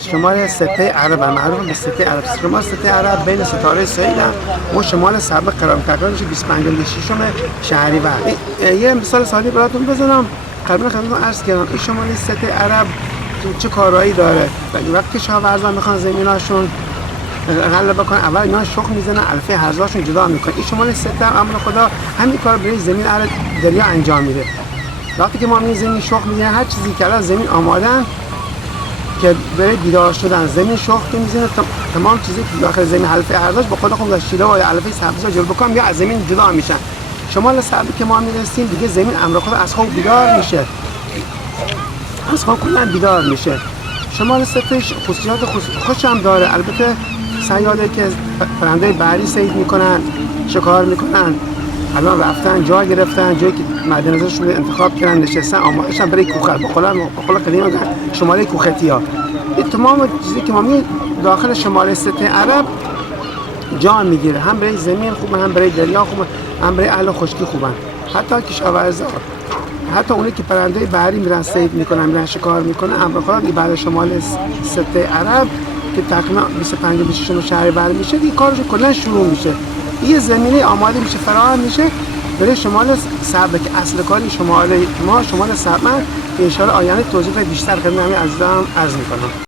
شمال سته عرب معروف به سته عرب. شمال سته عرب بین ستاره سعید و شمال سابق قرار می‌کنه میشه 25 و 26 شهریور. یه مثال سالی براتون بزنم. قبلا خدمتتون عرض کردم این شمال سته عرب چه کارایی داره. وقتی کشاورزان میخوان زمیناشون غلبه بکنن اول اینا شخم میزنن الفه هرزاشون جدا میکنن. این شمال سته امر خدا همین کار برای زمین دریا انجام میده. وقتی که ما می زمین شخم میزنن هر چیزی که الان زمین آمادن که برای بیدار شدن زمین شخم میزنه تمام چیزی که داخل زمین حلفه هرزاش با خود خود شیله و الفه سبزا جلو بکنن یا از زمین جدا میشن. شمال سبزی که ما میرسیم دیگه زمین امر خدا از خواب بیدار میشه. از خواب کلا بیدار میشه. شمال سته خصوصیات خوش هم داره. البته صیاده که پرنده بحری صید میکنن، شکار میکنن، الان رفتن جا گرفتن، جایی که مد نظرشون انتخاب کردن نشستن آماده‌شن برای کوخت. به قول قدیم میگن شمال کوختیا. این تمام چیزی که ما می داخل شمال سته عرب جا میگیره. هم برای زمین خوبه، هم برای دریا خوبه، هم برای اهل خشکی خوبن. حتی کشاورزا، حتی اونایی که پرنده بحری میرن صید میکنن، میرن شکار میکنن، امر خدا بعد شمال سته عرب که تقریبا 25 26 شهریور میشه دیگه کارشون کلا شروع میشه. یه زمینه آماده میشه، فراهم میشه برای شمال سبز که اصل کاری شمال ما شمال سبز. ان شاء الله آینده توضیح بیشتر خدمت همین عزیزان عرض میکنم.